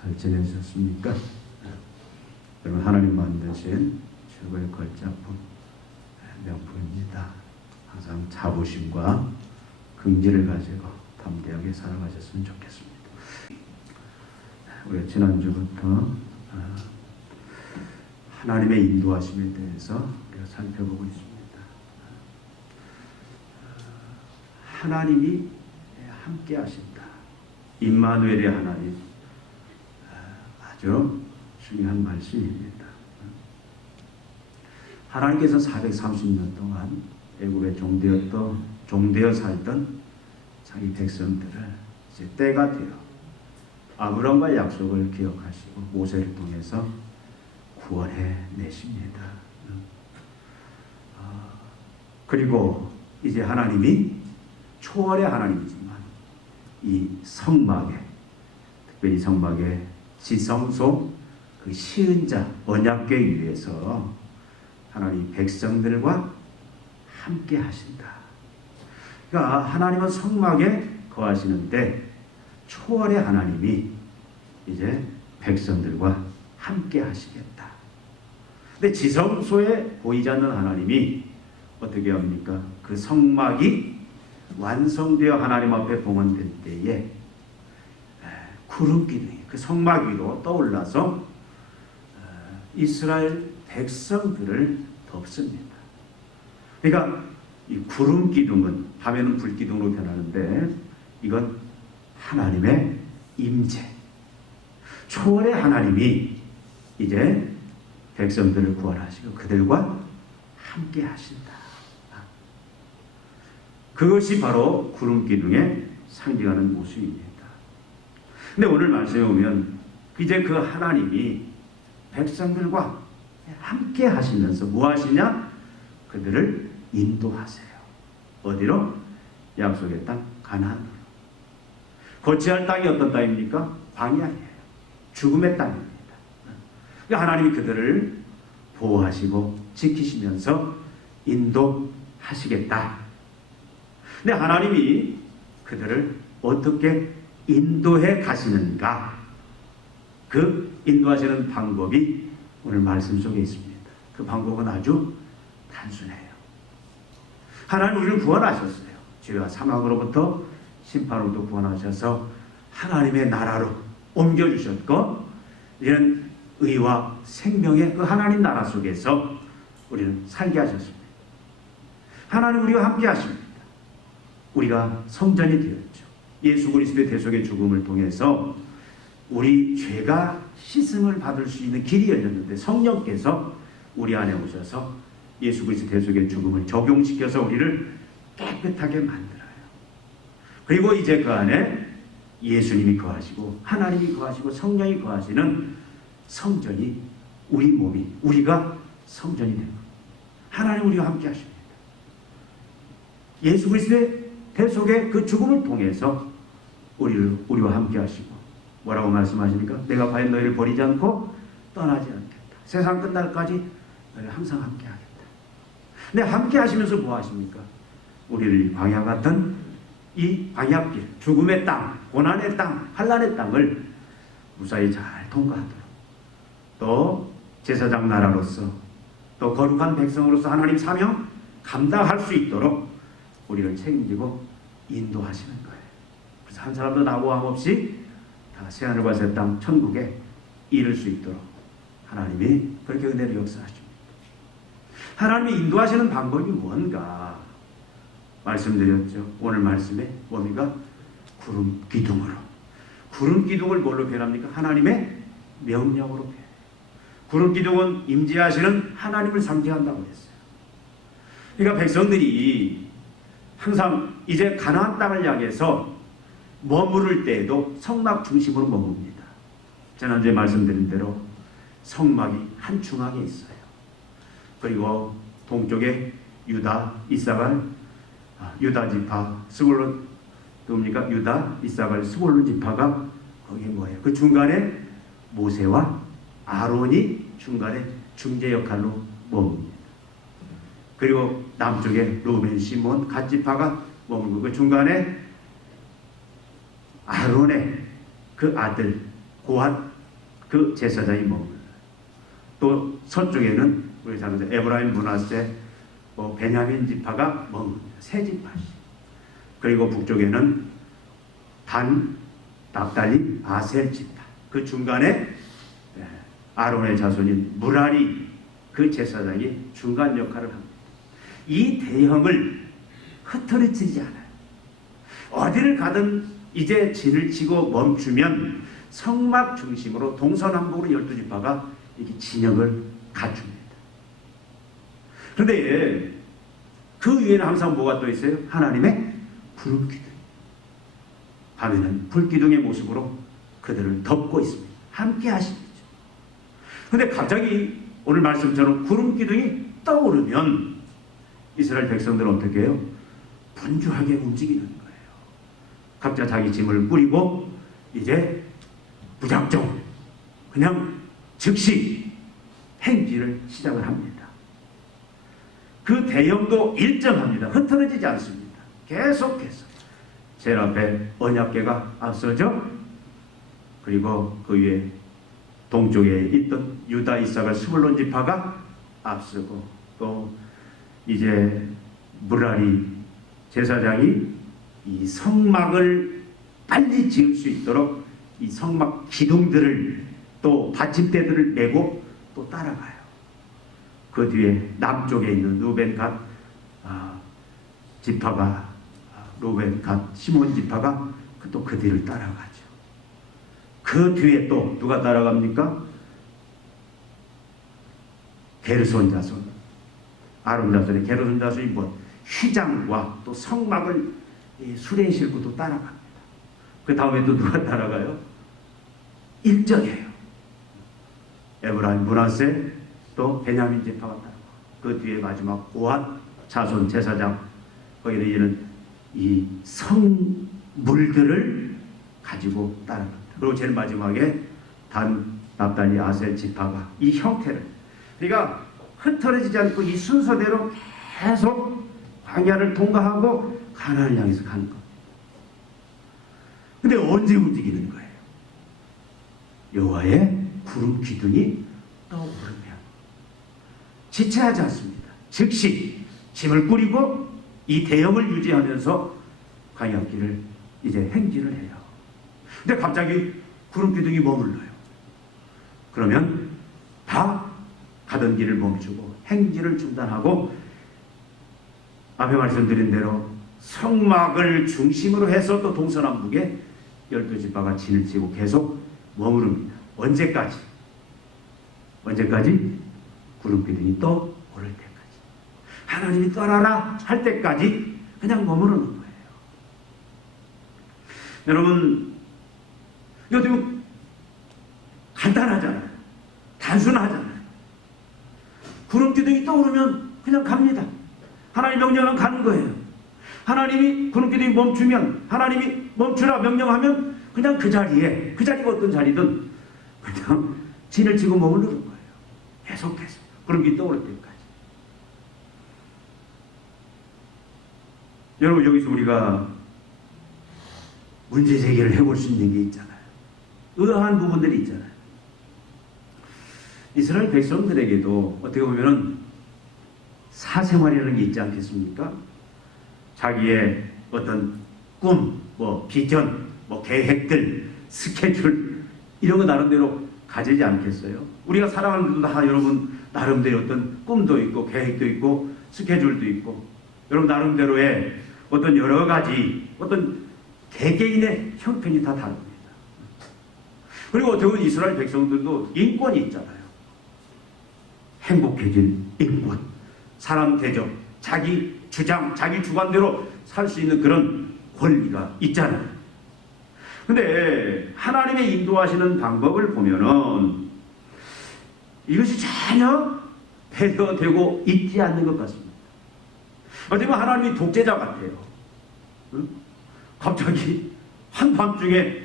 잘 지내셨습니까? 여러분, 하나님 만드신 최고의 걸작품, 명품입니다. 항상 자부심과 긍지를 가지고 담대하게 살아가셨으면 좋겠습니다. 우리가 지난주부터 하나님의 인도하심에 대해서 우리가 살펴보고 있습니다. 하나님이 함께 하신다. 임마누엘의 하나님, 아주 중요한 말씀입니다. 하나님께서 430년 동안 애굽에 종되어 살던 자기 백성들을 이제 때가 되어 아브라함과 약속을 기억하시고 모세를 통해서 구원해 내십니다. 그리고 이제 하나님이 초월의 하나님이지만 이 성막에, 특별히 성막의 지성소 그 시은자 언약궤 위에서 하나님 백성들과 함께 하신다. 그러니까 하나님은 성막에 거하시는데 초월의 하나님이 이제 백성들과 함께 하시겠다. 근데 지성소에 보이지 않는 하나님이 어떻게 합니까? 그 성막이 완성되어 하나님 앞에 봉헌될 때에 구름 기둥이 그 성막 위로 떠올라서 이스라엘 백성들을 덮습니다. 그러니까 이 구름 기둥은 밤에는 불 기둥으로 변하는데 이건 하나님의 임재, 초월의 하나님이 이제 백성들을 구원하시고 그들과 함께 하신다. 그것이 바로 구름 기둥에 상징하는 모습입니다. 근데 오늘 말씀에 보면 이제 그 하나님이 백성들과 함께 하시면서 뭐 하시냐? 그들을 인도하세요. 어디로? 약속의 땅 가나안으로. 거치할 땅이 어떤 땅입니까? 광야예요. 죽음의 땅입니다. 하나님이 그들을 보호하시고 지키시면서 인도하시겠다. 근데 하나님이 그들을 어떻게 인도해 가시는가? 그 인도하시는 방법이 오늘 말씀 속에 있습니다. 그 방법은 아주 단순해요. 하나님 우리를 구원하셨어요. 죄와 사망으로부터 심판으로부터 구원하셔서 하나님의 나라로 옮겨주셨고 이런 의와 생명의 그 하나님 나라 속에서 우리는 살게 하셨습니다. 하나님 우리와 함께 하십니다. 우리가 성전이 되었죠. 예수 그리스도의 대속의 죽음을 통해서 우리 죄가 씻음을 받을 수 있는 길이 열렸는데 성령께서 우리 안에 오셔서 예수 그리스도 대속의 죽음을 적용시켜서 우리를 깨끗하게 만들어요. 그리고 이제 그 안에 예수님이 거하시고 하나님이 거하시고 성령이 거하시는 성전이 우리 몸이 우리가 성전이 됩니다. 하나님 우리와 함께 하십니다. 예수 그리스도의 대속의 그 죽음을 통해서 우리와 함께 하시고 뭐라고 말씀하십니까? 내가 과연 너희를 버리지 않고 떠나지 않겠다. 세상 끝날까지 너희를 항상 함께 하겠다. 근데 함께 하시면서 뭐 하십니까? 우리를 광야 같은 이 광야길, 죽음의 땅, 고난의 땅, 환난의 땅을 무사히 잘 통과하도록 또 제사장 나라로서 또 거룩한 백성으로서 하나님 사명 감당할 수 있도록 우리를 책임지고 인도하시는 거예요. 그래서 한 사람도 나고함 없이 다 새하늘과 새 땅 천국에 이를 수 있도록 하나님이 그렇게 은혜를 역사하십니다. 하나님이 인도하시는 방법이 뭔가 말씀드렸죠. 오늘 말씀에 뭡니까? 구름 기둥으로. 구름 기둥을 뭘로 표현합니까? 하나님의 명령으로 표현해요. 구름 기둥은 임재하시는 하나님을 상징한다고 했어요. 그러니까 백성들이 항상 이제 가나안 땅을 향해서 머무를 때에도 성막 중심으로 머뭅니다. 지난주에 말씀드린 대로 성막이 한 중앙에 있어요. 그리고 동쪽에 유다, 이사갈, 유다 지파, 스불론, 누굽니까? 유다, 이사갈, 스불론 지파가 거기에 뭐예요? 그 중간에 모세와 아론이 중간에 중재 역할로 머뭅니다. 그리고 남쪽에 루벤, 시몬, 갓 지파가 머물고 그 중간에 아론의 그 아들 고핫 그 제사장이 머물러요. 또 서쪽에는 우리 장자 에브라임 므낫세 베냐민 지파가 머무릅니다. 세 지파씩. 그리고 북쪽에는 단, 납달리, 아셀 지파. 그 중간에 아론의 자손인 무라리 그 제사장이 중간 역할을 합니다. 이 대형을 흐트러뜨리지 않아요. 어디를 가든 이제 진을 치고 멈추면 성막 중심으로 동서남북으로 12지파가 이게 진영을 갖춥니다. 그런데 그 위에는 항상 뭐가 또 있어요? 하나님의 구름기둥. 밤에는 불기둥의 모습으로 그들을 덮고 있습니다. 함께 하십니다. 그런데 갑자기 오늘 말씀처럼 구름기둥이 떠오르면 이스라엘 백성들은 어떻게 해요? 분주하게 움직이는 거예요. 각자 자기 짐을 꾸리고 이제 무작정 그냥 즉시 행진을 시작을 합니다. 그 대형도 일정합니다. 흐트러지지 않습니다. 계속해서 제일 앞에 언약궤가 앞서죠. 그리고 그 위에 동쪽에 있던 유다, 이사갈, 스불론 지파가 앞서고 또 이제 무라리 제사장이 이 성막을 빨리 지을 수 있도록 이 성막 기둥들을 또 받침대들을 메고 또 따라가요. 그 뒤에 남쪽에 있는 루벤 갓 지파가 루벤 갓 시몬 지파가 또 그 뒤를 따라가죠. 그 뒤에 또 누가 따라갑니까? 게르손 자손, 아론 자손의 게르손 자손이 휘장과 또 성막을 수레에 싣고 또 따라갑니다. 그 다음에 또 누가 따라가요? 일정해요. 에브라임 므낫세 또 베냐민 지파가 따라가고 그 뒤에 마지막 고핫 자손 제사장 거기는 이제는 이 성물들을 가지고 따라갑니다. 그리고 제일 마지막에 단, 납달리, 아셀 지파가 이 형태를 그러니까 흐트러지지 않고 이 순서대로 계속 광야를 통과하고 가나안을 향해서 가는 겁니다. 근데 언제 움직이는 거예요? 여호와의 구름 기둥이 떠오르면 지체하지 않습니다. 즉시 짐을 꾸리고 이 대형을 유지하면서 광야길을 이제 행진을 해요. 근데 갑자기 구름 기둥이 머물러요. 그러면 다 가던 길을 멈추고 행진을 중단하고 앞에 말씀드린 대로 성막을 중심으로 해서 또 동서남북에 12지파가 진을 치고 계속 머무릅니다. 언제까지? 언제까지? 구름 기둥이 떠오를 때까지. 하나님이 떠나라 할 때까지 그냥 머무르는 거예요. 여러분, 이것도 간단하잖아요. 단순하잖아요. 구름 기둥이 떠오르면 그냥 갑니다. 하나님 명령은 가는 거예요. 하나님이 구름 기둥이 멈추면 하나님이 멈추라 명령하면 그냥 그 자리에 그 자리가 어떤 자리든 그냥 진을 치고 머무르는 거예요. 계속해서 구름 기둥이 떠오를 때까지. 여러분 여기서 우리가 문제 제기를 해볼 수 있는 게 있잖아요. 의아한 부분들이 있잖아요. 이스라엘 백성들에게도 어떻게 보면은 사생활이라는 게 있지 않겠습니까? 자기의 어떤 꿈, 비전, 계획들, 스케줄 이런 거 나름대로 가지지 않겠어요? 우리가 살아가는 분도 다 여러분 나름대로 어떤 꿈도 있고 계획도 있고 스케줄도 있고 여러분 나름대로의 어떤 여러 가지 어떤 개개인의 형편이 다 다릅니다. 그리고 어떻게 보면 이스라엘 백성들도 인권이 있잖아요. 행복해질 인권, 사람 대접, 자기 주장, 자기 주관대로 살 수 있는 그런 권리가 있잖아요. 근데 하나님의 인도하시는 방법을 보면은 이것이 전혀 배려되고 있지 않는 것 같습니다. 어떻게 보면 하나님이 독재자 같아요. 응? 갑자기 한밤중에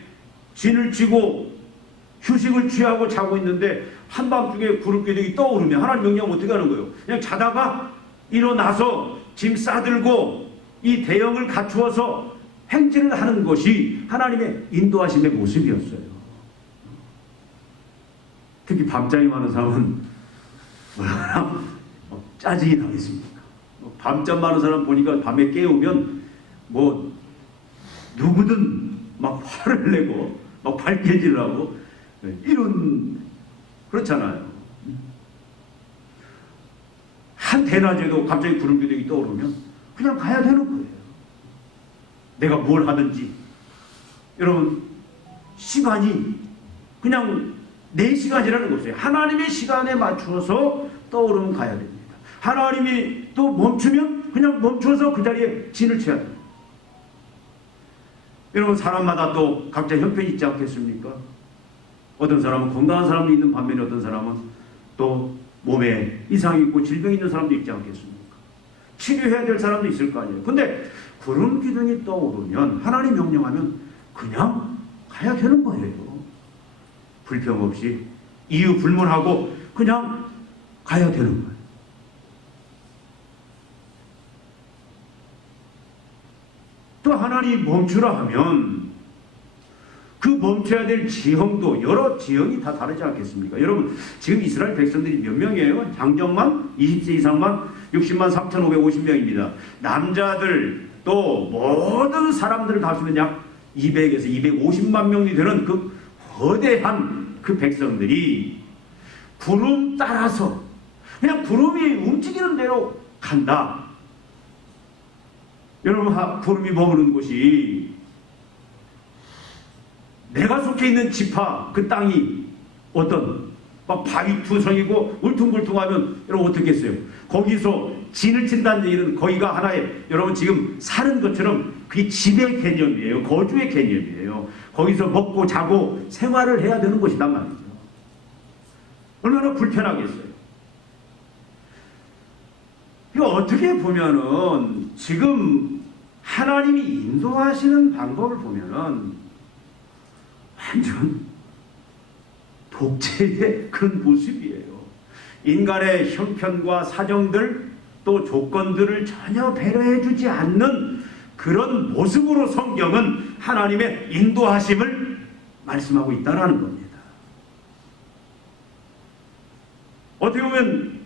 진을 치고 휴식을 취하고 자고 있는데 한밤중에 구름 기둥이 떠오르면 하나님 명령하면 어떻게 하는 거예요? 그냥 자다가 일어나서 짐 싸들고 이 대형을 갖추어서 행진을 하는 것이 하나님의 인도하심의 모습이었어요. 특히 밤잠이 많은 사람은 뭐라 짜증이 나겠습니까? 밤잠 많은 사람 보니까 밤에 깨우면 뭐 누구든 막 화를 내고 막 발길질하고 이런 그렇잖아요. 한 대낮에도 갑자기 구름기둥이 떠오르면 그냥 가야 되는 거예요. 내가 뭘 하든지. 여러분, 시간이 그냥 내 시간이라는 거 없어요. 하나님의 시간에 맞추어서 떠오르면 가야 됩니다. 하나님이 또 멈추면 그냥 멈춰서 그 자리에 진을 쳐야 됩니다. 여러분, 사람마다 또 각자 형편이 있지 않겠습니까? 어떤 사람은 건강한 사람도 있는 반면에 어떤 사람은 또 몸에 이상이 있고 질병이 있는 사람도 있지 않겠습니까? 치료해야 될 사람도 있을 거 아니에요. 근데 구름 기둥이 떠오르면 하나님 명령하면 그냥 가야 되는 거예요. 불평 없이 이유 불문하고 그냥 가야 되는 거예요. 또 하나님 멈추라 하면 그 멈춰야 될 지형도 여러 지형이 다 다르지 않겠습니까? 여러분, 지금 이스라엘 백성들이 몇 명이에요? 장정만 20세 이상만 60만 3,550명입니다. 남자들 또 모든 사람들을 다 합치면 약 200에서 250만 명이 되는 그 거대한 그 백성들이 구름 따라서 그냥 구름이 움직이는 대로 간다. 여러분, 구름이 머무는 곳이 내가 속해 있는 지파 그 땅이 어떤 막 바위투성이고 울퉁불퉁하면 여러분 어떻겠어요? 거기서 진을 친다는 얘기는 거기가 하나의 여러분 지금 사는 것처럼 그게 집의 개념이에요. 거주의 개념이에요. 거기서 먹고 자고 생활을 해야 되는 것이단 말이죠. 얼마나 불편하겠어요. 이거 어떻게 보면은 지금 하나님이 인도하시는 방법을 보면은 완전 독재의 그런 모습이에요. 인간의 형편과 사정들 또 조건들을 전혀 배려해주지 않는 그런 모습으로 성경은 하나님의 인도하심을 말씀하고 있다는 겁니다. 어떻게 보면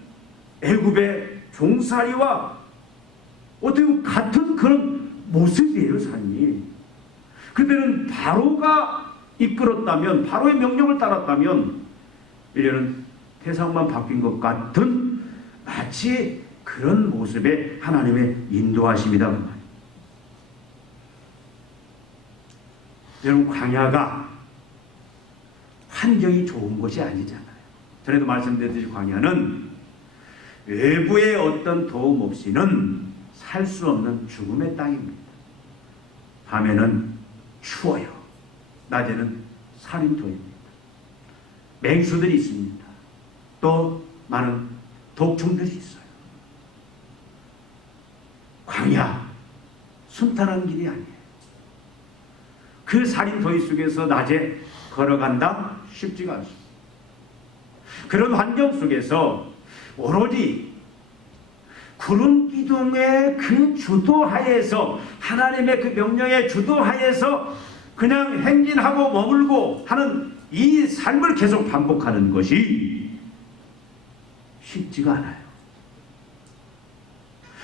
애굽의 종살이와 어떻게 보면 같은 그런 모습이에요. 삶이. 그때는 바로가 이끌었다면, 바로의 명령을 따랐다면 이제는 태상만 바뀐 것 같은 마치 그런 모습의 하나님의 인도하심이다. 그 말이에요. 여러분, 광야가 환경이 좋은 것이 아니잖아요. 전에도 말씀드렸듯이 광야는 외부의 어떤 도움 없이는 살 수 없는 죽음의 땅입니다. 밤에는 추워요. 낮에는 살인토입니다. 맹수들이 있습니다. 또 많은 독충들이 있어요. 광야, 순탄한 길이 아니에요. 그 살인토의 속에서 낮에 걸어간다? 쉽지가 않습니다. 그런 환경 속에서 오로지 구름 기둥의 그 주도하에서 하나님의 그 명령의 주도하에서 그냥 행진하고 머물고 하는 이 삶을 계속 반복하는 것이 쉽지가 않아요.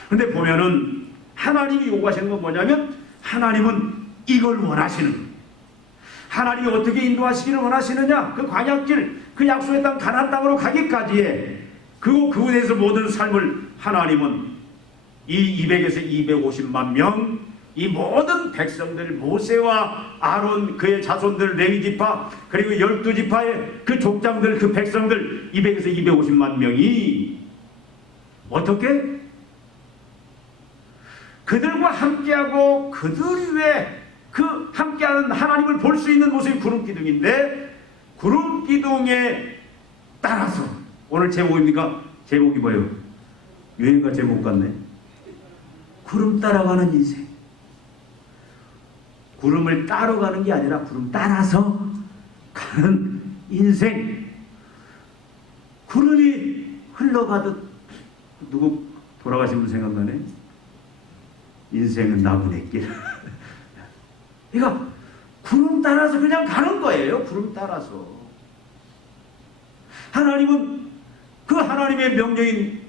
근데 보면은 하나님이 요구하시는 건 뭐냐면 하나님은 이걸 원하시는 거예요. 하나님이 어떻게 인도하시기를 원하시느냐? 그 광야길, 그 약속의 땅 가나안 땅으로 가기까지의 그곳에서 모든 삶을 하나님은 이 200에서 250만 명, 이 모든 백성들, 모세와 아론, 그의 자손들, 레위 지파, 그리고 12지파의 그 족장들, 그 백성들 200에서 250만 명이 어떻게? 그들과 함께하고 그들 위에 그 함께하는 하나님을 볼 수 있는 모습이 구름기둥인데, 구름기둥에 따라서 오늘 제목입니까? 제목이 뭐예요? 유행가 제목 같네. 구름 따라가는 인생. 구름을 따러 가는 게 아니라 구름 따라서 가는 인생. 구름이 흘러가듯, 누구 돌아가신 분 생각나네? 인생은 나무의 길. 그러니까 구름 따라서 그냥 가는 거예요. 구름 따라서. 하나님은 그 하나님의 명령인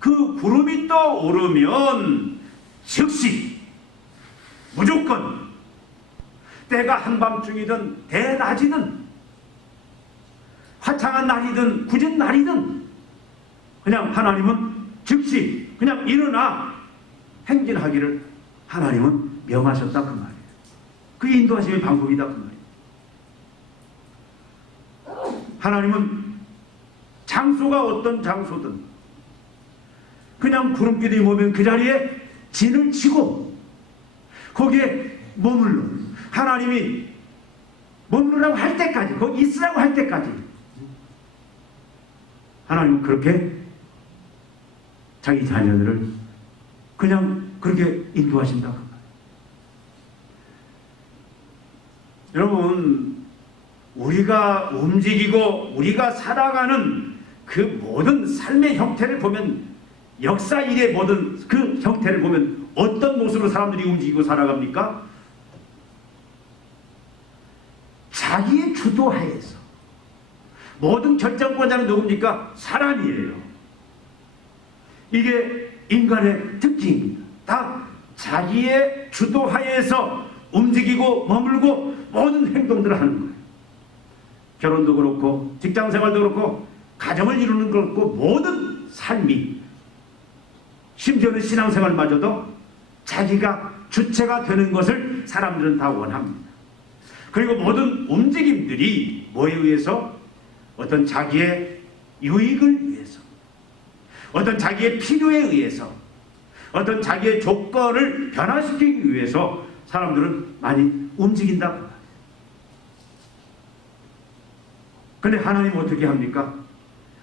그 구름이 떠오르면 즉시 무조건 때가 한밤중이든 대낮이든 화창한 날이든 굳은 날이든 그냥 하나님은 즉시 그냥 일어나 행진하기를 하나님은 명하셨다 그 말이에요. 그 인도하심의 방법이다 그 말이에요. 하나님은 장소가 어떤 장소든 그냥 구름기둥이 모면 그 자리에 진을 치고 거기에 머물러 하나님이 머무르라고 할 때까지 거기 있으라고 할 때까지 하나님은 그렇게 자기 자녀들을 그냥 그렇게 인도하신다 그 말이에요. 여러분 우리가 움직이고 우리가 살아가는 그 모든 삶의 형태를 보면 역사 일의 모든 그 형태를 보면 어떤 모습으로 사람들이 움직이고 살아갑니까? 자기의 주도하에서 모든 결정권자는 누굽니까? 사람이에요. 이게 인간의 특징입니다. 다 자기의 주도하에서 움직이고 머물고 모든 행동들을 하는 거예요. 결혼도 그렇고 직장생활도 그렇고 가정을 이루는 것 그렇고 모든 삶이 심지어는 신앙생활마저도 자기가 주체가 되는 것을 사람들은 다 원합니다. 그리고 모든 움직임들이 뭐에 의해서? 어떤 자기의 유익을 위해서, 어떤 자기의 필요에 의해서, 어떤 자기의 조건을 변화시키기 위해서 사람들은 많이 움직인다. 그런데 하나님은 어떻게 합니까?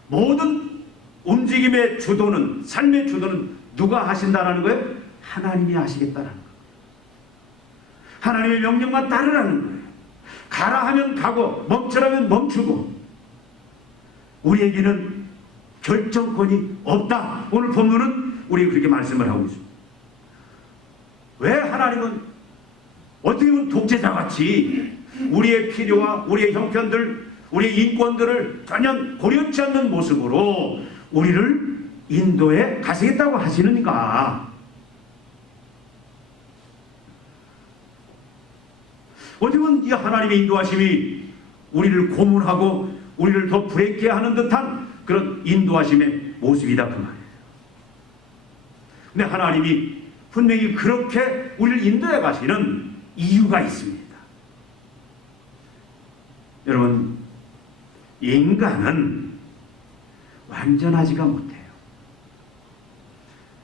모든 움직임의 주도는, 삶의 주도는 누가 하신다라는 거예요? 하나님이 하시겠다라는 거예요. 하나님의 명령만 따르라는 거예요. 가라 하면 가고 멈추라면 멈추고 우리에게는 결정권이 없다. 오늘 본문은 우리가 그렇게 말씀을 하고 있습니다. 왜 하나님은 어떻게 보면 독재자같이 우리의 필요와 우리의 형편들, 우리의 인권들을 전혀 고려치 않는 모습으로 우리를 인도에 가시겠다고 하시는가? 어떻게 보면 이 하나님의 인도하심이 우리를 고문하고 우리를 더 불행케 하는 듯한 그런 인도하심의 모습이다 그 말이에요. 근데 하나님이 분명히 그렇게 우리를 인도해 가시는 이유가 있습니다. 여러분, 인간은 완전하지가 못해요.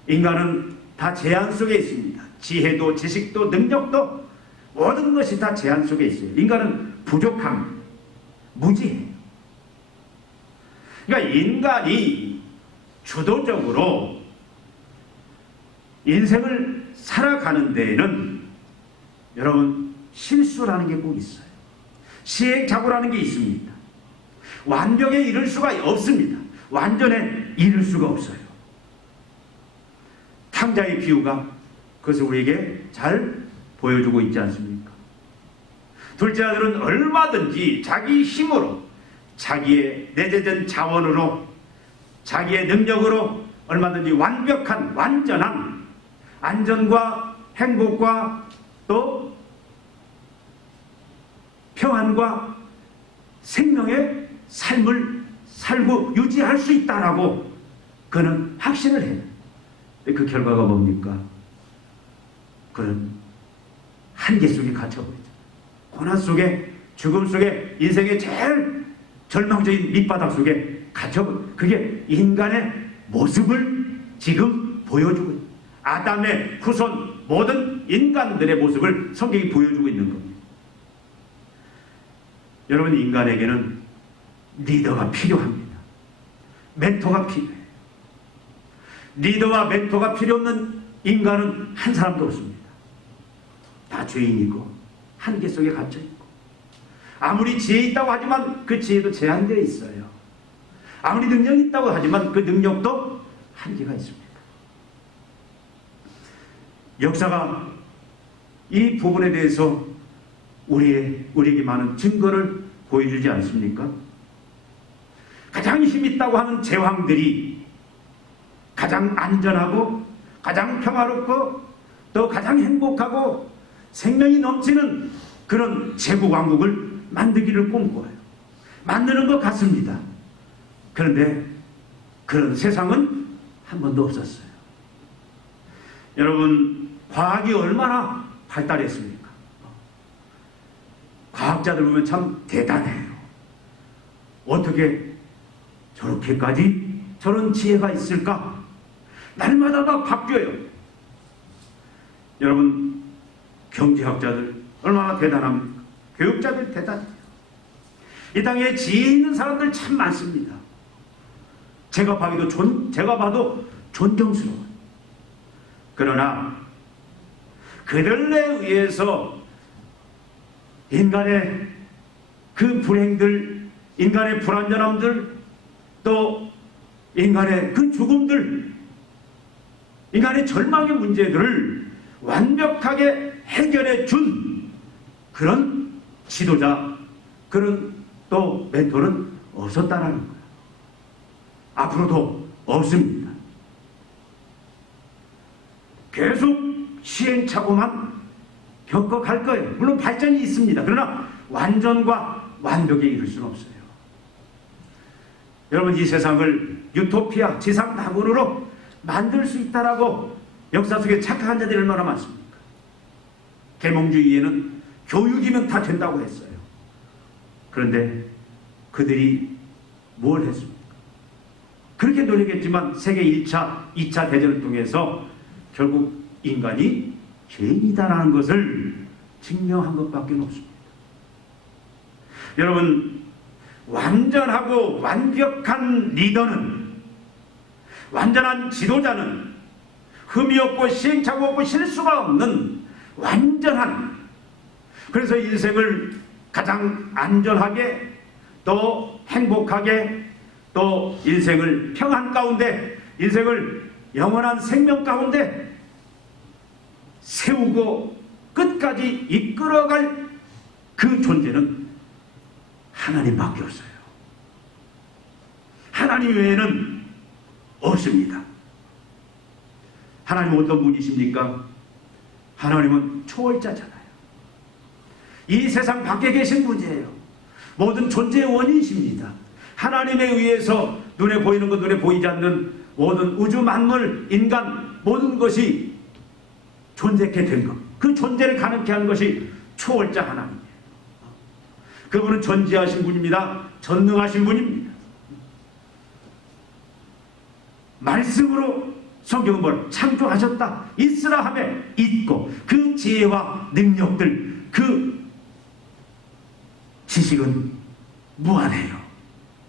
인간은 다 제한 속에 있습니다. 지혜도 지식도 능력도 모든 것이 다 제한 속에 있어요. 인간은 부족합니다. 무지해요. 그러니까 인간이 주도적으로 인생을 살아가는 데에는 여러분 실수라는 게 꼭 있어요. 시행착오라는 게 있습니다. 완벽에 이를 수가 없습니다. 완전에 이를 수가 없어요. 탕자의 비유가 그것을 우리에게 잘 보여주고 있지 않습니까? 둘째 아들은 얼마든지 자기 힘으로 자기의 내재된 자원으로 자기의 능력으로 얼마든지 완벽한 완전한 안전과 행복과 또 평안과 생명의 삶을 살고 유지할 수 있다라고 그는 확신을 해요. 그 결과가 뭡니까? 그는 한계 속에 갇혀버리죠. 고난 속에, 죽음 속에, 인생의 제일 절망적인 밑바닥 속에 갇혀버려. 그게 인간의 모습을 지금 보여주고 있어요. 아담의 후손 모든 인간들의 모습을 성경이 보여주고 있는 겁니다. 여러분, 인간에게는 리더가 필요합니다. 멘토가 필요해요. 리더와 멘토가 필요 없는 인간은 한 사람도 없습니다. 다 죄인이고 한계 속에 갇혀있고 아무리 지혜 있다고 하지만 그 지혜도 제한되어 있어요. 아무리 능력이 있다고 하지만 그 능력도 한계가 있습니다. 역사가 이 부분에 대해서 우리에게 많은 증거를 보여주지 않습니까? 가장 힘있다고 하는 제왕들이 가장 안전하고 가장 평화롭고 또 가장 행복하고 생명이 넘치는 그런 제국왕국을 만들기를 꿈꿔요. 만드는 것 같습니다. 그런데 그런 세상은 한 번도 없었어요. 여러분, 과학이 얼마나 발달했습니까? 과학자들 보면 참 대단해요. 어떻게 저렇게까지 저런 지혜가 있을까? 날마다 다 바뀌어요. 여러분, 경제학자들 얼마나 대단합니까? 교육자들 대단해요. 이 땅에 지혜 있는 사람들 참 많습니다. 제가 봐도 존경스러워요. 그러나 그들에 의해서 인간의 그 불행들, 인간의 불완전함들, 또 인간의 그 죽음들, 인간의 절망의 문제들을 완벽하게 해결해 준 그런 지도자, 그런 또 멘토는 없었다라는 거예요. 앞으로도 없습니다. 계속 시행착오만 겪어갈 거예요. 물론 발전이 있습니다. 그러나 완전과 완벽에 이를 수는 없어요. 여러분, 이 세상을 유토피아, 지상 낙원으로 만들 수 있다라고 역사 속에 착각한 자들이 얼마나 많습니까? 계몽주의에는 교육이면 다 된다고 했어요. 그런데 그들이 뭘 했습니까? 그렇게 노력했지만 세계 1차, 2차 대전을 통해서 결국 인간이 죄인이다라는 것을 증명한 것밖에 없습니다. 여러분, 완전하고 완벽한 리더는, 완전한 지도자는 흠이 없고 시행착오 없고 실수가 없는 완전한, 그래서 인생을 가장 안전하게 또 행복하게 또 인생을 평안 가운데, 인생을 영원한 생명 가운데 세우고 끝까지 이끌어갈 그 존재는 하나님밖에 없어요. 하나님 외에는 없습니다. 하나님은 어떤 분이십니까? 하나님은 초월자잖아요. 이 세상 밖에 계신 분이에요. 모든 존재의 원인이십니다. 하나님에 의해서 눈에 보이는 것, 눈에 보이지 않는 모든 우주 만물, 인간 모든 것이 존재케 된 것, 그 존재를 가능케 하는 것이 초월자 하나님이에요. 그분은 전지하신 분입니다. 전능하신 분입니다. 말씀으로 성경은 뭘 창조하셨다, 있으라 하매 있고, 그 지혜와 능력들, 그 지식은 무한해요.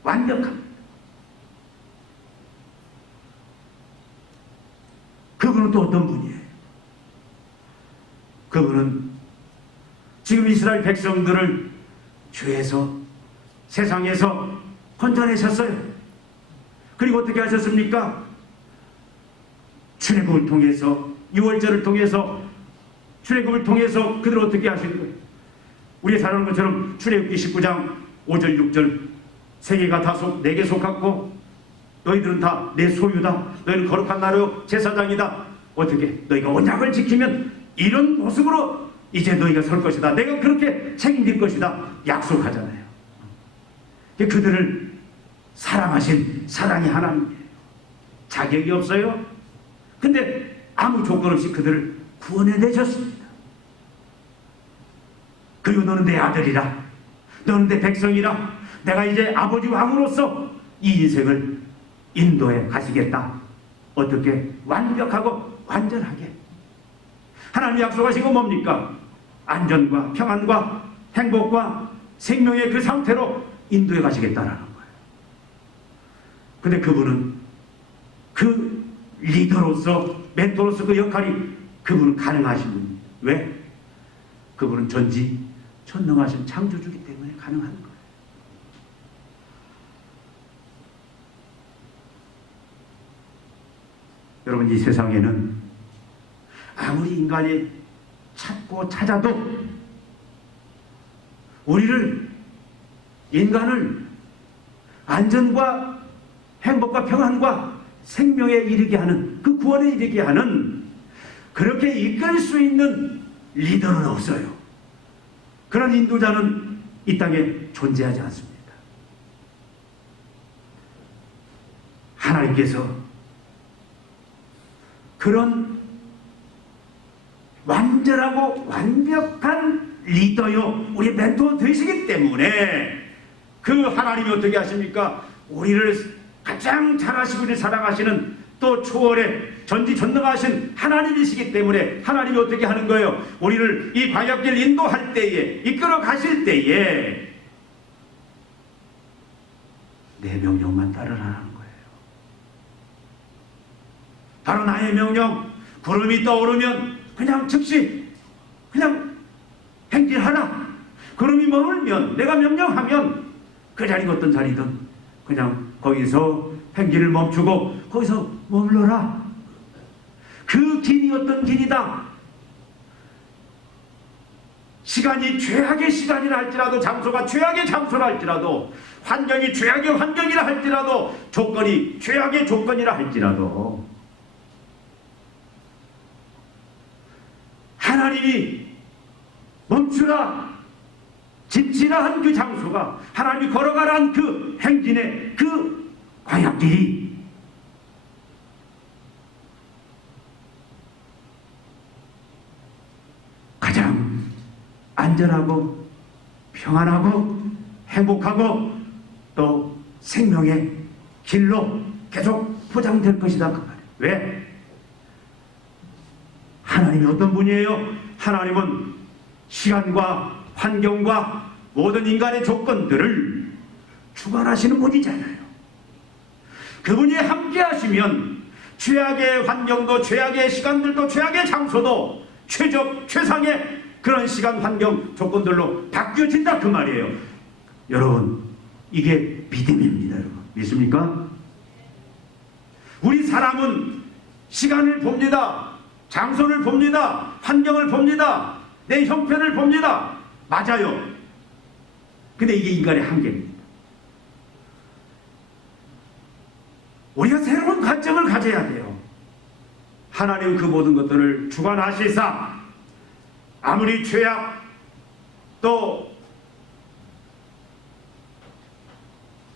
완벽합니다. 그분은 또 어떤 분이에요? 그분은 지금 이스라엘 백성들을 죄에서, 세상에서 건져내셨어요. 그리고 어떻게 하셨습니까? 출애굽을 통해서, 유월절을 통해서, 출애굽을 통해서 그들을 어떻게 하신 거예요? 우리 잘 아는 것처럼 출애굽기 19장 5절 6절, 세계가 다 내게 속하고 너희들은 다 내 소유다. 너희는 거룩한 나라요 제사장이다. 어떻게? 너희가 언약을 지키면 이런 모습으로 이제 너희가 설 것이다. 내가 그렇게 책임질 것이다. 약속하잖아요. 그들을 사랑하신 사랑의 하나님이에요. 자격이 없어요. 근데 아무 조건 없이 그들을 구원해내셨습니다. 그리고 너는 내 아들이라, 너는 내 백성이라, 내가 이제 아버지 왕으로서 이 인생을 인도해 가시겠다. 어떻게? 완벽하고 완전하게. 하나님이 약속하신 건 뭡니까? 안전과 평안과 행복과 생명의 그 상태로 인도해 가시겠다라는 거예요. 근데 그분은 그 리더로서, 멘토로서 그 역할이 그분은 가능하신 분입니다. 왜? 그분은 전능하신 창조주기 때문에 가능한 거예요. 여러분, 이 세상에는 아무리 인간이 찾고 찾아도 인간을 안전과 행복과 평안과 생명에 이르게 하는, 그 구원에 이르게 하는, 그렇게 이끌 수 있는 리더는 없어요. 그런 인도자는 이 땅에 존재하지 않습니다. 하나님께서 그런 완전하고 완벽한 리더요, 우리 멘토 되시기 때문에 그 하나님이 어떻게 하십니까? 우리를 가장 잘하시고 우리를 사랑하시는, 또 초월에 전지전능하신 하나님이시기 때문에 하나님이 어떻게 하는 거예요? 우리를 이 광야길 인도할 때에, 이끌어 가실 때에 내 명령만 따르라는 거예요. 바로 나의 명령, 구름이 떠오르면 그냥 즉시 그냥 행진하라. 구름이 머물면, 내가 명령하면 그 자리가 어떤 자리든 그냥 거기서 행진을 멈추고 거기서 머물러라. 그 길이 어떤 길이다. 시간이 죄악의 시간이라 할지라도, 장소가 죄악의 장소라 할지라도, 환경이 죄악의 환경이라 할지라도, 조건이 죄악의 조건이라 할지라도, 하나님이 멈추라, 집지라 한 그 장소가, 하나님이 걸어가라 한 그 행진의 그 광야길이 가장 안전하고 평안하고 행복하고 또 생명의 길로 계속 포장될 것이다, 그 말이에요. 왜? 하나님이 어떤 분이에요? 하나님은 시간과 환경과 모든 인간의 조건들을 주관하시는 분이잖아요. 그분이 함께 하시면 최악의 환경도, 최악의 시간들도, 최악의 장소도 최상의 그런 시간, 환경, 조건들로 바뀌어진다, 그 말이에요. 여러분, 이게 믿음입니다. 여러분, 믿습니까? 우리 사람은 시간을 봅니다. 장소를 봅니다. 환경을 봅니다. 내 형편을 봅니다. 맞아요. 근데 이게 인간의 한계입니다. 우리가 새로운 관점을 가져야 돼요. 하나님은 그 모든 것들을 주관하시사, 아무리 죄악, 또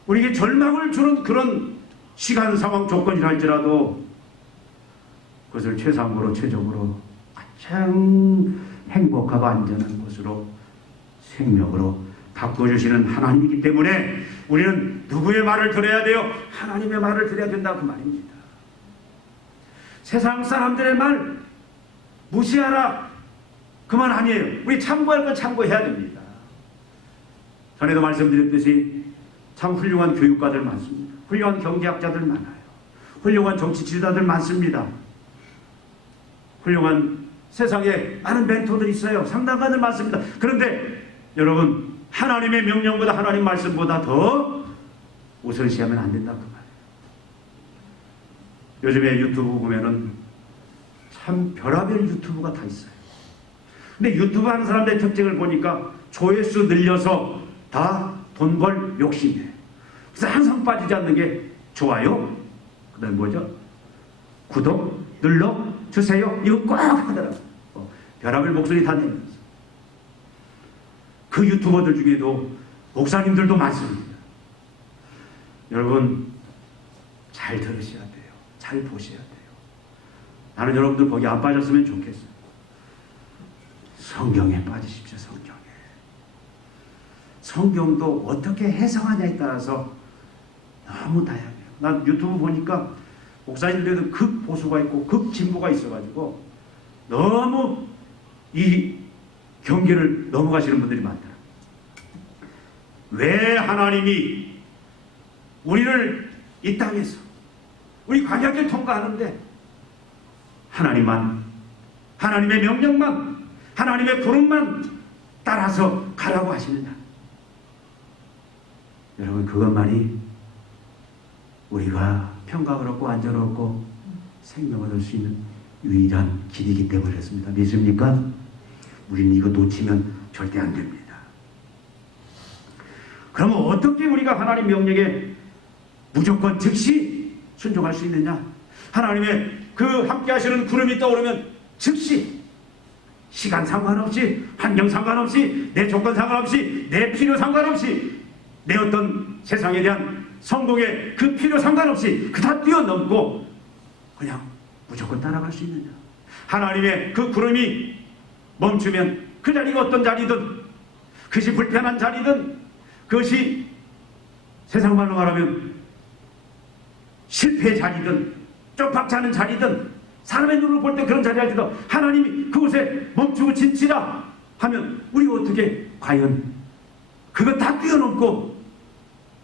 우리에게 절망을 주는 그런 시간, 상황, 조건이라 할지라도 그것을 최상으로, 최적으로 가장 행복하고 안전한 것으로, 생명으로 바꿔주시는 하나님이기 때문에 우리는 누구의 말을 들어야 돼요? 하나님의 말을 들어야 된다, 그 말입니다. 세상 사람들의 말 무시하라, 그 말 아니에요. 우리 참고할 건 참고해야 됩니다. 전에도 말씀드렸듯이 참 훌륭한 교육가들 많습니다. 훌륭한 경제학자들 많아요. 훌륭한 정치 지도자들 많습니다. 훌륭한 세상에 많은 멘토들이 있어요. 상담가들 많습니다. 그런데 여러분, 하나님의 명령보다, 하나님 말씀보다 더 우선시하면 안 된다, 그 말이에요. 요즘에 유튜브 보면은 참 별하별 유튜브가 다 있어요. 근데 유튜브 하는 사람들의 특징을 보니까 조회수 늘려서 다 돈 벌 욕심이에요. 그래서 항상 빠지지 않는 게 좋아요, 그 다음에 뭐죠? 구독 눌러주세요. 이거 꼭 하더라고요. 별하별 목소리 다 내면서. 그 유튜버들 중에도 목사님들도 많습니다. 여러분, 잘 들으셔야 돼요. 잘 보셔야 돼요. 나는 여러분들 거기 안 빠졌으면 좋겠어요. 성경에 빠지십시오. 성경에. 성경도 어떻게 해석하냐에 따라서 너무 다양해요. 난 유튜브 보니까 목사님들도 극보수가 있고 극진보가 있어가지고 너무 이 경계를 넘어가시는 분들이 많더라고요. 왜 하나님이 우리를 이 땅에서 우리 광야길 통과하는데 하나님만, 하나님의 명령만, 하나님의 부름만 따라서 가라고 하시느냐? 여러분, 그것만이 우리가 평강을 얻고 안전을 얻고 생명을 얻을 수 있는 유일한 길이기 때문에 그렇습니다. 믿습니까? 우리는 이거 놓치면 절대 안 됩니다. 그러면 어떻게 우리가 하나님 명령에 무조건 즉시 순종할 수 있느냐? 하나님의 그 함께 하시는 구름이 떠오르면 즉시 시간 상관없이, 환경 상관없이, 내 조건 상관없이, 내 필요 상관없이, 내 어떤 세상에 대한 성공의 그 필요 상관없이 그 다 뛰어넘고 그냥 무조건 따라갈 수 있느냐? 하나님의 그 구름이 멈추면 그 자리가 어떤 자리든, 그것이 불편한 자리든, 그것이 세상 말로 말하면 실패의 자리든 쪽박지 않은 자리든, 사람의 눈으로 볼 때 그런 자리일지도 하나님이 그곳에 멈추고 진치라 하면 우리가 어떻게 과연 그거 다 뛰어넘고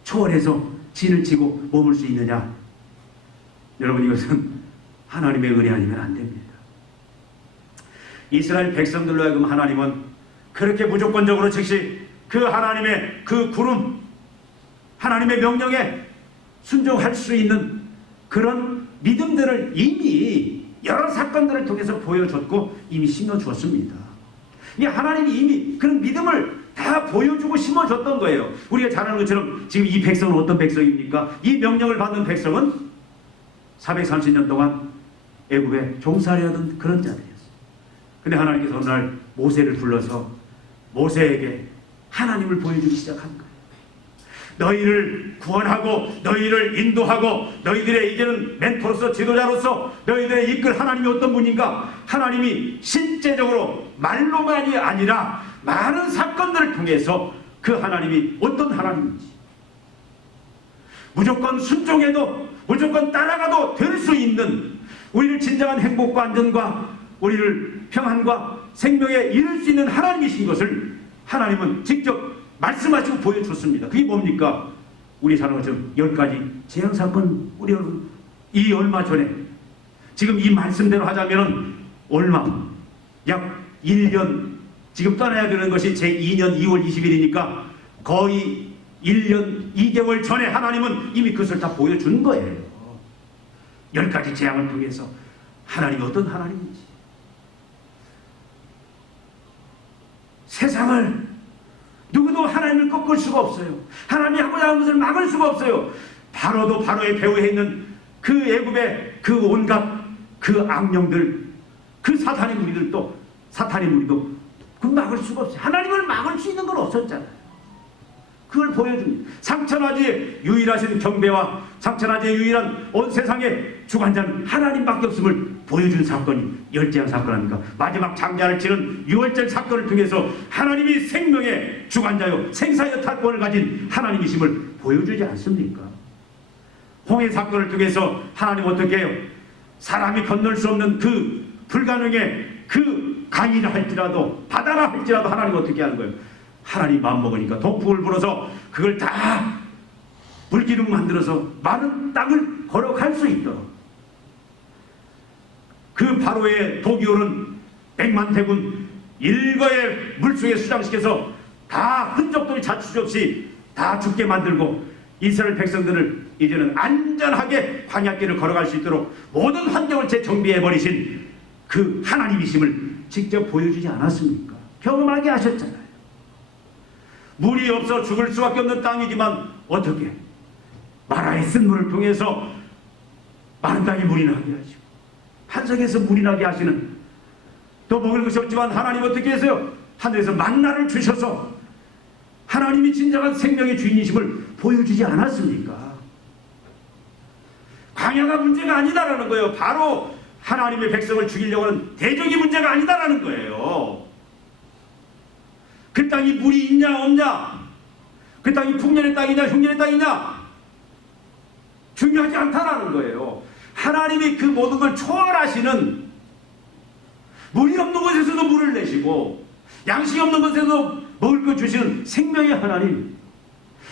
초월해서 진을 치고 머물 수 있느냐? 여러분, 이것은 하나님의 은혜 아니면 안 됩니다. 이스라엘 백성들로 하여금 하나님은 그렇게 무조건적으로 즉시 그 하나님의 그 구름, 하나님의 명령에 순종할 수 있는 그런 믿음들을 이미 여러 사건들을 통해서 보여줬고 이미 심어주었습니다. 이 하나님이 이미 그런 믿음을 다 보여주고 심어줬던 거예요. 우리가 잘 아는 것처럼 지금 이 백성은 어떤 백성입니까? 이 명령을 받는 백성은 430년 동안 애굽에 종살이하던 그런 자들이었어요. 근데 하나님께서 어느 날 모세를 불러서 모세에게 하나님을 보여주기 시작한 거예요. 너희를 구원하고 너희를 인도하고 너희들의 이제는 멘토로서 지도자로서 너희들의 이끌 하나님이 어떤 분인가? 하나님이 실제적으로 말로만이 아니라 많은 사건들을 통해서 그 하나님이 어떤 하나님인지, 무조건 순종해도 무조건 따라가도 될 수 있는, 우리를 진정한 행복과 안전과 우리를 평안과 생명에 이룰 수 있는 하나님이신 것을 하나님은 직접 말씀하시고 보여줬습니다. 그게 뭡니까? 우리 잘 아는 것처럼 10가지 재앙사건, 우리 여러분 이 얼마 전에 지금 이 말씀대로 하자면 약 1년, 지금 떠나야 되는 것이 제 2년 2월 20일이니까 거의 1년 2개월 전에 하나님은 이미 그것을 다 보여준 거예요. 10가지 재앙을 통해서 하나님이 어떤 하나님인지, 세상을 누구도 하나님을 꺾을 수가 없어요. 하나님이 하고자 하는 것을 막을 수가 없어요. 바로도 바로의 배후에 있는 그 애굽의 그 온갖 그 악령들, 그 사탄의 무리도 그 막을 수가 없어요. 하나님을 막을 수 있는 건 없었잖아요. 그걸 보여줍니다. 상천하지의 유일하신 경배와 상천하지의 유일한 온 세상의 주관자는 하나님밖에 없음을 보여준 사건이 열재앙 사건 아닙니까? 마지막 장자를 치는 유월절 사건을 통해서 하나님이 생명의 주관자요 생사의 탈권을 가진 하나님이심을 보여주지 않습니까? 홍해 사건을 통해서 하나님 어떻게 해요? 사람이 건널 수 없는 그 불가능의 그 강이라 할지라도 바다라 할지라도 하나님 어떻게 하는 거예요? 하나님 마음먹으니까 동풍을 불어서 그걸 다 물기둥 만들어서 마른 땅을 걸어갈 수 있도록, 그 바로의 도기오는 100만 대군 일거에 물속에 수장시켜서 다 흔적도 자취 없이 다 죽게 만들고 이스라엘 백성들을 이제는 안전하게 광야길을 걸어갈 수 있도록 모든 환경을 재정비해버리신 그 하나님이심을 직접 보여주지 않았습니까? 경험하게 하셨잖아요. 물이 없어 죽을 수밖에 없는 땅이지만 어떻게 마라의 쓴물을 통해서 마른 땅에 물이 나게 하시고 반석에서 물이 나게 하시는, 또 먹을 것이 없지만 하나님 어떻게 하세요? 하늘에서 만나를 주셔서 하나님이 진정한 생명의 주인이심을 보여주지 않았습니까? 광야가 문제가 아니다라는 거예요. 바로 하나님의 백성을 죽이려고 하는 대적이 문제가 아니다라는 거예요. 그 땅이 물이 있냐 없냐, 그 땅이 풍년의 땅이냐 흉년의 땅이냐 중요하지 않다라는 거예요. 하나님이 그 모든 걸 초월하시는, 물이 없는 곳에서도 물을 내시고 양식이 없는 곳에서도 먹을 것 주시는 생명의 하나님,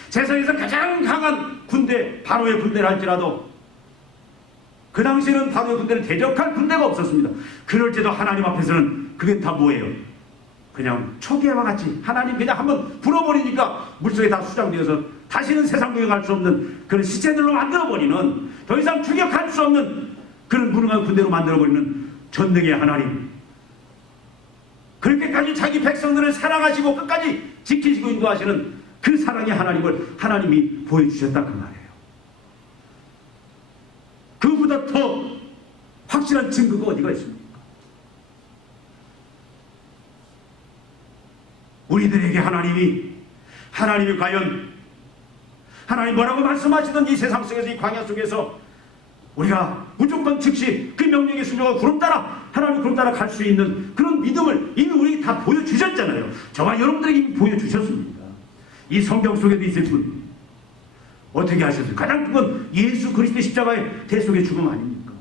세상에서 가장 강한 군대 바로의 군대를 할지라도 그 당시에는 바로의 군대는 대적할 군대가 없었습니다. 그럴지도 하나님 앞에서는 그게 다 뭐예요? 그냥 초기와 같이 하나님 그냥 한번 불어버리니까 물속에 다 수장되어서 다시는 세상 구경할 수 없는 그런 시체들로 만들어버리는, 더 이상 추격할 수 없는 그런 무능한 군대로 만들어버리는 전능의 하나님, 그렇게까지 자기 백성들을 사랑하시고 끝까지 지키시고 인도하시는 그 사랑의 하나님을 하나님이 보여주셨다 그 말이에요. 확실한 증거가 어디가 있습니까? 우리들에게 하나님이 과연 하나님 뭐라고 말씀하시던 이 세상 속에서, 이 광야 속에서 우리가 무조건 즉시 그 명령에 순종하고 구름 따라, 하나님 구름 따라 갈 수 있는 그런 믿음을 이미 우리 다 보여주셨잖아요. 저와 여러분들에게 이미 보여주셨습니다. 이 성경 속에도 있을 뿐 어떻게 하셨어요? 가장 큰 건 예수 그리스도의 십자가의 대속의 죽음 아닙니까?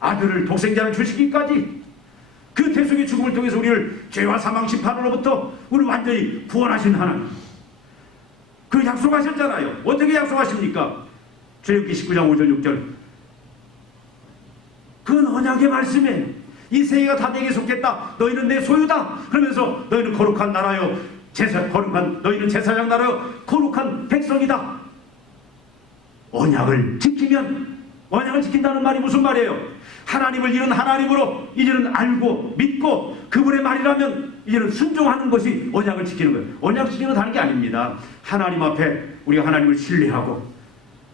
아들을, 독생자를 주시기까지 그 대속의 죽음을 통해서 우리를 죄와 사망 심판으로부터 우리를 완전히 구원하신 하나님, 그 약속하셨잖아요. 어떻게 약속하십니까? 출애굽기 19장 5절 6절, 그건 언약의 말씀이에요. 이 세계가 다 내게 속했다. 너희는 내 소유다. 그러면서 너희는 거룩한 나라요, 너희는 제사장 나라요, 거룩한 백성이다. 언약을 지킨다는 말이 무슨 말이에요? 하나님을 이룬 하나님으로 이제는 알고 믿고 그분의 말이라면 이제는 순종하는 것이 언약을 지키는 거예요. 언약을 지키는 건 다른 게 아닙니다. 하나님 앞에 우리가 하나님을 신뢰하고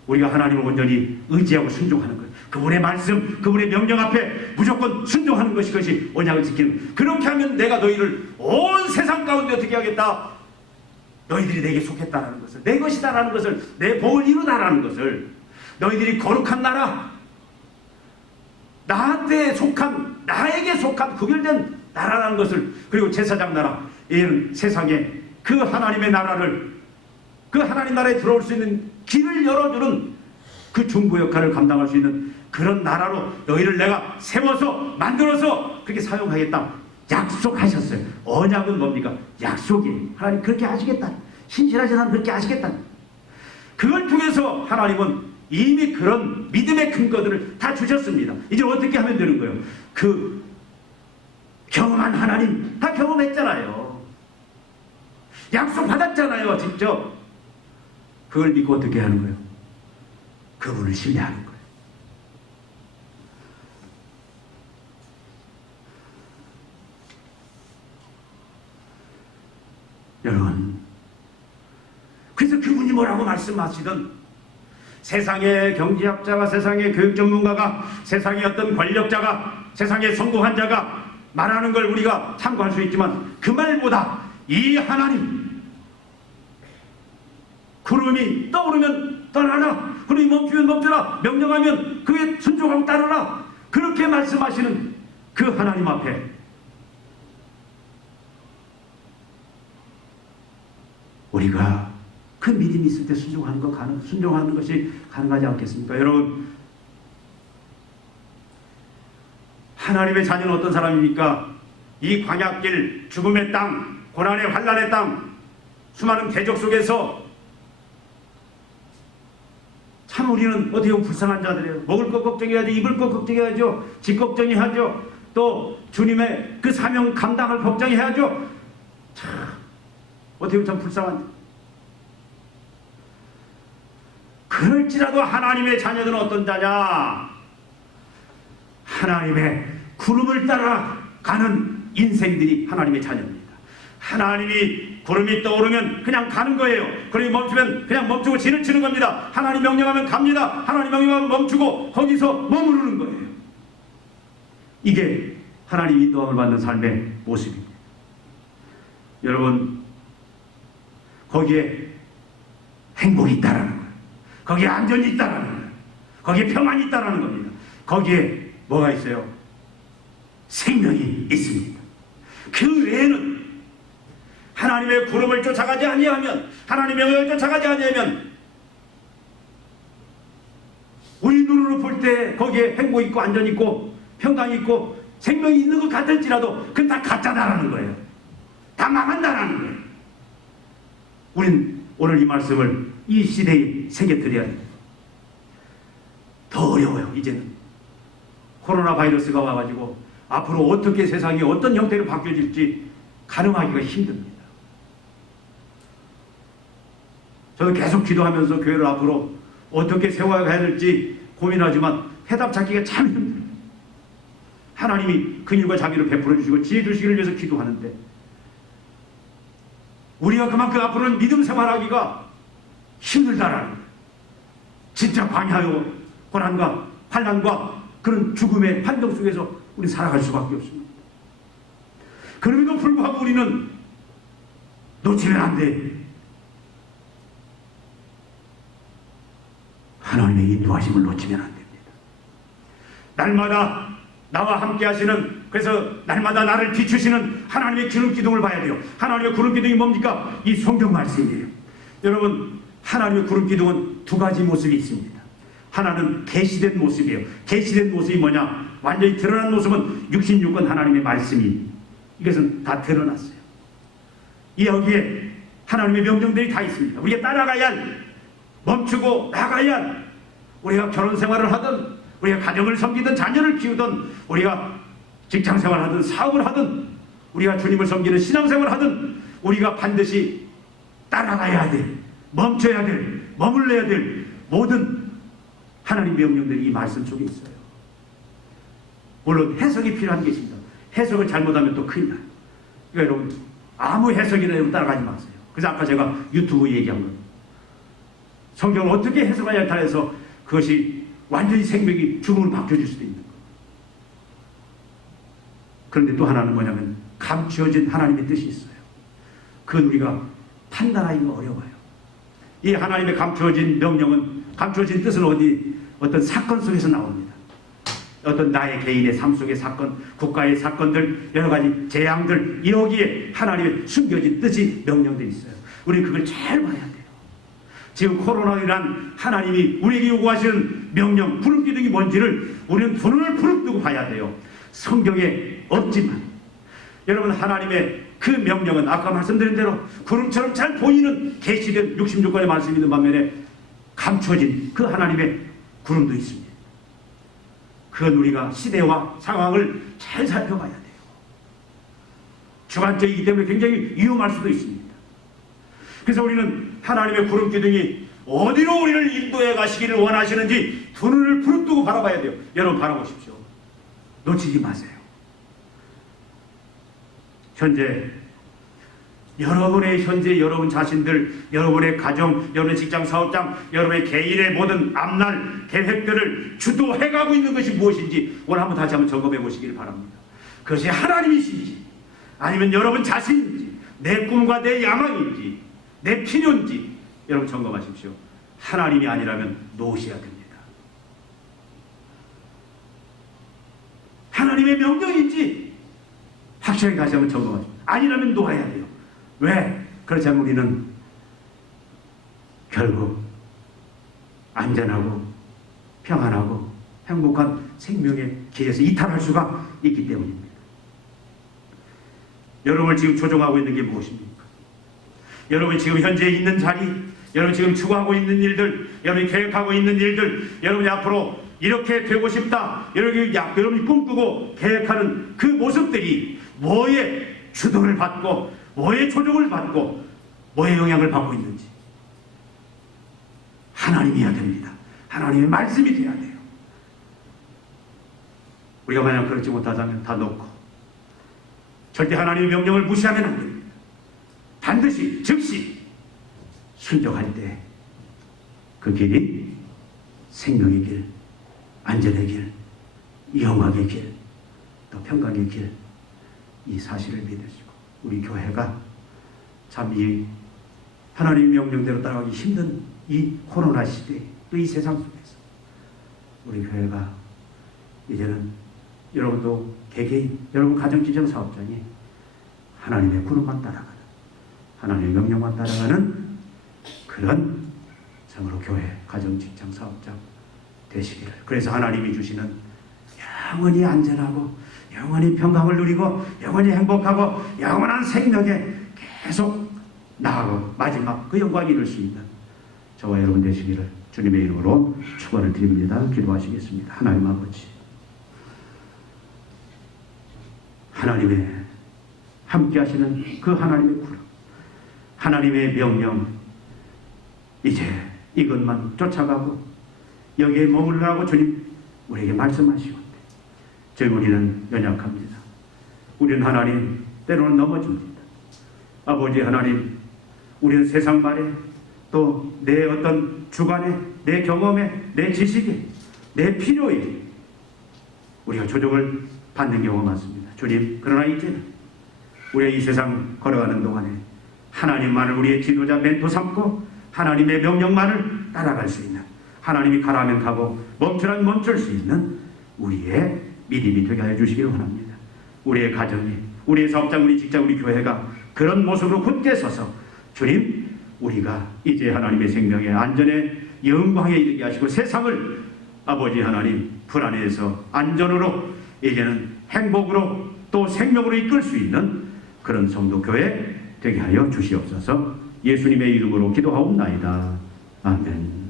우리가 하나님을 온전히 의지하고 순종하는 거예요. 그분의 말씀, 그분의 명령 앞에 무조건 순종하는 것이 언약을 지키는 거예요. 그렇게 하면 내가 너희를 온 세상 가운데 어떻게 하겠다? 너희들이 내게 속했다라는 것을, 내 것이다라는 것을, 내 복을 이루다라는 것을, 너희들이 거룩한 나라, 나에게 속한 구별된 나라라는 것을, 그리고 제사장 나라, 이는 세상에 그 하나님의 나라를, 그 하나님 나라에 들어올 수 있는 길을 열어주는 그 중보 역할을 감당할 수 있는 그런 나라로 너희를 내가 세워서 만들어서 그렇게 사용하겠다 약속하셨어요. 언약은 뭡니까? 약속이에요. 하나님 그렇게 하시겠다. 신실하신 하나님 그렇게 하시겠다. 그걸 통해서 하나님은 이미 그런 믿음의 근거들을 다 주셨습니다. 이제 어떻게 하면 되는 거예요? 그 경험한 하나님 다 경험했잖아요. 약속 받았잖아요. 직접. 그걸 믿고 어떻게 하는 거예요? 그분을 신뢰하는 거예요. 여러분, 그래서 그분이 뭐라고 말씀하시던 세상의 경제학자가, 세상의 교육 전문가가, 세상의 어떤 권력자가, 세상의 성공한 자가 말하는 걸 우리가 참고할 수 있지만 그 말보다 이 하나님, 구름이 떠오르면 떠나라, 구름이 멈추면 멈춰라, 명령하면 그에 순종하고 따르라, 그렇게 말씀하시는 그 하나님 앞에 우리가 그 믿음이 있을 때 순종하는 것이 가능하지 않겠습니까? 여러분, 하나님의 자녀는 어떤 사람입니까? 이 광야길, 죽음의 땅, 고난의 환난의 땅, 수많은 대적 속에서 참 우리는 어떻게 보면 불쌍한 자들이에요. 먹을 것 걱정해야죠. 입을 것 걱정해야죠. 집 걱정해야죠. 또 주님의 그 사명 감당을 걱정해야죠. 참 어떻게 보면 참 불쌍한. 그럴지라도 하나님의 자녀들은 어떤 자냐? 하나님의 구름을 따라 가는 인생들이 하나님의 자녀입니다. 하나님이 구름이 떠오르면 그냥 가는 거예요. 구름이 멈추면 그냥 멈추고 진을 치는 겁니다. 하나님 명령하면 갑니다. 하나님 명령하면 멈추고 거기서 머무르는 거예요. 이게 하나님 인도함을 받는 삶의 모습입니다. 여러분, 거기에 행복이 있다라는 거예요. 거기에 안전이 있다라는 거예요. 거기에 평안이 있다라는 겁니다. 거기에 뭐가 있어요? 생명이 있습니다. 그 외에는 하나님의 구름을 쫓아가지 아니하면, 하나님의 명령을 쫓아가지 아니하면 우리 눈으로 볼 때 거기에 행복 있고 안전 있고 평강이 있고 생명이 있는 것 같을지라도 그건 다 가짜다라는 거예요. 다 망한다라는 거예요. 우린 오늘 이 말씀을 이 시대에 새겨드려야 돼요. 더 어려워요. 이제는 코로나 바이러스가 와가지고 앞으로 어떻게 세상이 어떤 형태로 바뀌어질지 가늠하기가 힘듭니다. 저도 계속 기도하면서 교회를 앞으로 어떻게 세워야 될지 고민하지만 해답 찾기가 참 힘들어요. 하나님이 긍휼과 자비를 베풀어 주시고 지혜 주시기를 위해서 기도하는데 우리가 그만큼 앞으로는 믿음 생활하기가 힘들다라는 거예요. 진짜 광야요 고난과 환난과 그런 죽음의 판정 속에서 우리 살아갈 수밖에 없습니다. 그럼에도 불구하고 우리는 놓치면 안 돼. 하나님의 인도하심을 놓치면 안 됩니다. 날마다 나와 함께 하시는, 그래서 날마다 나를 비추시는 하나님의 기름 기둥을 봐야 돼요. 하나님의 구름 기둥이 뭡니까? 이 성경 말씀이에요. 여러분, 하나님의 구름 기둥은 두 가지 모습이 있습니다. 하나는 계시된 모습이에요. 계시된 모습이 뭐냐? 완전히 드러난 모습은 66권 하나님의 말씀이, 이것은 다 드러났어요. 여기에 하나님의 명령들이 다 있습니다. 우리가 따라가야 할, 멈추고 나가야 할, 우리가 결혼 생활을 하든, 우리가 가정을 섬기든, 자녀를 키우든, 우리가 직장 생활을 하든, 사업을 하든, 우리가 주님을 섬기는 신앙생활을 하든, 우리가 반드시 따라가야 될, 멈춰야 될, 머물러야 될 모든 하나님 명령들이 이 말씀 속에 있어요. 물론 해석이 필요한 게 있습니다. 해석을 잘못하면 또 큰일 나요. 그러니까 여러분, 아무 해석이나 여러분 따라가지 마세요. 그래서 아까 제가 유튜브 얘기한 거예요. 성경을 어떻게 해석하냐에 따라서 그것이 완전히 생명이 죽음을 바뀌어줄 수도 있는 거예요. 그런데 또 하나는 뭐냐면 감추어진 하나님의 뜻이 있어요. 그건 우리가 판단하기가 어려워요. 이 하나님의 감추어진 명령은, 감추어진 뜻은 어떤 사건 속에서 나옵니다. 어떤 나의 개인의 삶 속의 사건, 국가의 사건들, 여러 가지 재앙들, 여기에 하나님의 숨겨진 뜻이, 명령들이 있어요. 우리는 그걸 잘 봐야 돼요. 지금 코로나이란 하나님이 우리에게 요구하시는 명령, 구름 기둥이 뭔지를 우리는 두 눈을 부릅뜨고 봐야 돼요. 성경에 없지만 여러분, 하나님의 그 명령은 아까 말씀드린 대로 구름처럼 잘 보이는 계시된 66권의 말씀이 있는 반면에 감춰진 그 하나님의 구름도 있습니다. 그건 우리가 시대와 상황을 잘 살펴봐야 돼요. 주관적이기 때문에 굉장히 위험할 수도 있습니다. 그래서 우리는 하나님의 구름 기둥이 어디로 우리를 인도해 가시기를 원하시는지 두 눈을 부릅뜨고 바라봐야 돼요. 여러분, 바라보십시오. 놓치지 마세요. 현재 여러분 자신들, 여러분의 가정, 여러분의 직장, 사업장, 여러분의 개인의 모든 앞날 계획들을 주도해가고 있는 것이 무엇인지 오늘 한번 다시 한번 점검해 보시기를 바랍니다. 그것이 하나님이신지, 아니면 여러분 자신인지, 내 꿈과 내 야망인지, 내 필요인지 여러분 점검하십시오. 하나님이 아니라면 놓으셔야 됩니다. 하나님의 명령인지 확실하게 다시 한번 점검하십시오. 아니라면 놓아야 돼요. 왜? 그렇지 않으면 우리는 결국 안전하고 평안하고 행복한 생명의 길에서 이탈할 수가 있기 때문입니다. 여러분을 지금 조종하고 있는 게 무엇입니까? 여러분이 지금 현재 있는 자리, 여러분이 지금 추구하고 있는 일들, 여러분이 계획하고 있는 일들, 여러분이 앞으로 이렇게 되고 싶다, 여러분이 꿈꾸고 계획하는 그 모습들이 뭐의 주도를 받고, 뭐의 조종을 받고, 뭐의 영향을 받고 있는지 하나님이어야 됩니다. 하나님의 말씀이 돼야 돼요. 우리가 만약 그렇지 못하자면 다 놓고 절대 하나님의 명령을 무시하면 안 됩니다. 반드시 즉시 순종할 때 그 길이 생명의 길, 안전의 길, 영광의 길, 또 평강의 길, 이 사실을 믿으시고 우리 교회가 참 이 하나님의 명령대로 따라가기 힘든 이 코로나 시대, 또 이 세상 속에서 우리 교회가 이제는 여러분도 개개인, 여러분 가정지정 사업장이 하나님의 구름만 따라가는, 하나님의 명령만 따라가는 그런 참으로 교회, 가정, 직장, 사업장 되시기를. 그래서 하나님이 주시는 영원히 안전하고 영원히 평강을 누리고 영원히 행복하고 영원한 생명에 계속 나아가고 마지막 그 영광이 이룰 수 있는 저와 여러분 되시기를 주님의 이름으로 축원을 드립니다. 기도하시겠습니다. 하나님 아버지, 하나님의 함께 하시는 그 하나님의 구름, 하나님의 명령, 이제 이것만 쫓아가고 여기에 머물라고 주님 우리에게 말씀하시고, 저희 우리는 연약합니다. 우리는 하나님 때로는 넘어집니다. 아버지 하나님, 우리는 세상 말에, 또 내 어떤 주관에, 내 경험에, 내 지식에, 내 필요에 우리가 조종을 받는 경우가 많습니다. 주님, 그러나 이제는 우리가 이 세상 걸어가는 동안에 하나님만을 우리의 지도자 멘토 삼고 하나님의 명령만을 따라갈 수 있는, 하나님이 가라면 가고 멈추라면 멈출 수 있는 우리의 믿음이 되게 하여 주시기 원합니다. 우리의 가정이, 우리의 사업장, 우리 직장, 우리 교회가 그런 모습으로 굳게 서서 주님, 우리가 이제 하나님의 생명의 안전에 영광에 이르게 하시고 세상을 아버지 하나님 불안해서 안전으로 이제는 행복으로 또 생명으로 이끌 수 있는 그런 성도 교회 되게 하여 주시옵소서. 예수님의 이름으로 기도하옵나이다. 아멘.